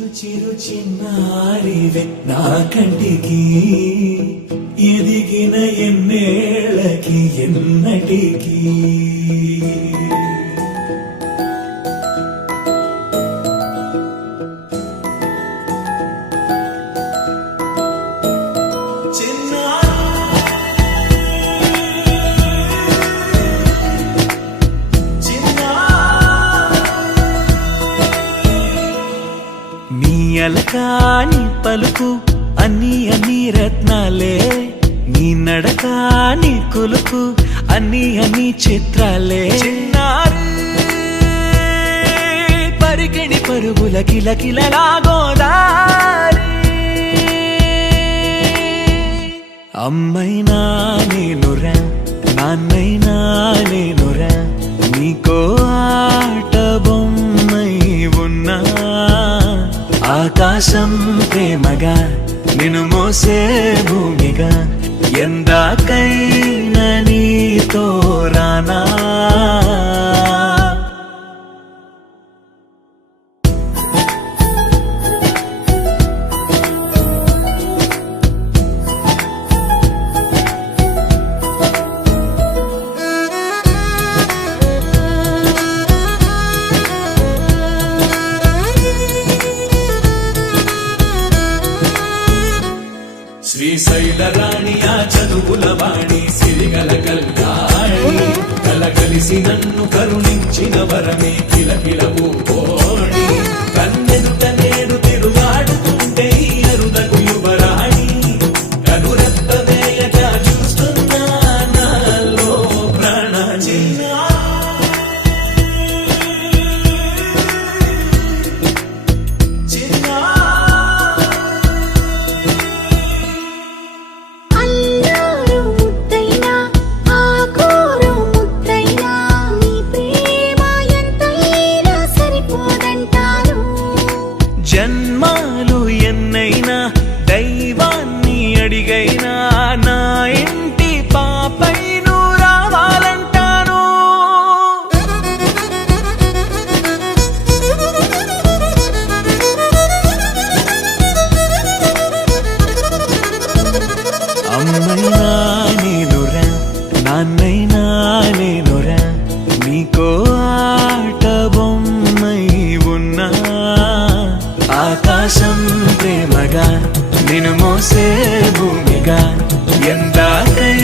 చిరు చిరు చిన్నారివే నా కంటికి ఎదిగిన ఎన్నేళ్ళకి ఎన్నటికి అలకాని పలుకు అన్ని అన్ని రత్నాలే నీ నడకాని కులుకు అన్ని అన్ని చిత్రాలే చిన్నారు పరికిణి పరుగుల కిలకిలలాగోదారి అమ్మైనా నేనురా నాన్నైనా నేనురా నీకో ఆట బొమ్మై ఉన్నా ఆకాశం ప్రేమగా నిన్ను మోసే భూమిగా ఎందాకైనా నీతో రానా శ్రీశైల రాణి ఆ చదువుల వాణి సిరిగల కల్యాణి కలగలిసి నన్ను కరుణించిన వరమే కిలకిల పూకోణి కన్నెదుట నేడు తిరుగాడుతుంటే అరుదకు యువరాణి కనురెప్ప వేయక చూస్తున్నా నాలో ప్రాణ జన్మాలు ఎన్నైనా దైవాన్ని అడిగైనా నా ఇంటి పాపై నువ్వు రావాలంటాను అమ్మైనా నేనురా నాన్నైనా నేనురా నీకో ఆట బొమ్మై ఉన్నా ఆకాశం ప్రేమగా నిన్ను మోసే భూమిగా ఎందాకై